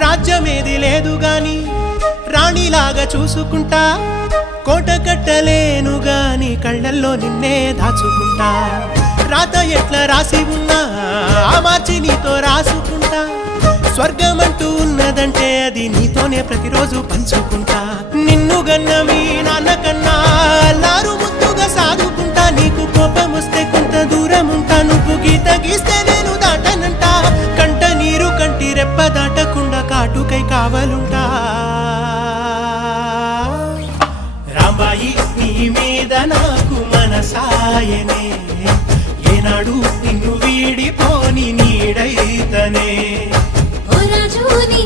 రాజ్యమేది లేదు గాని రాణిలాగా చూసుకుంటా, కోట కట్టలేను గాని కళ్ళల్లో నిన్నే దాచుకుంటా. రాత ఎట్లా రాసి ఉన్నా ఆ మార్చి నీతో రాసుకుంటా. స్వర్గమంటూ ఉన్నదంటే అది నీతోనే ప్రతిరోజు పంచుకుంటా. నిన్ను గన్న మీ నాన్నకన్నా లారు ముద్దుగా సాదుకుంటా. నీకు కోపం వస్తే కొంత దూరం ఉంటా, నువ్వు గీత గీస్తే నేను దాటనంట. కంట నీరు కంటి రెప్ప దాటకుండా కాటుకై కావలుంటా. రాంబాయి నీ మీద నాకు మనసాయనే, ఏనాడు నిన్ను వీడిపోని నీడైతనే. ఓ రాజు నీ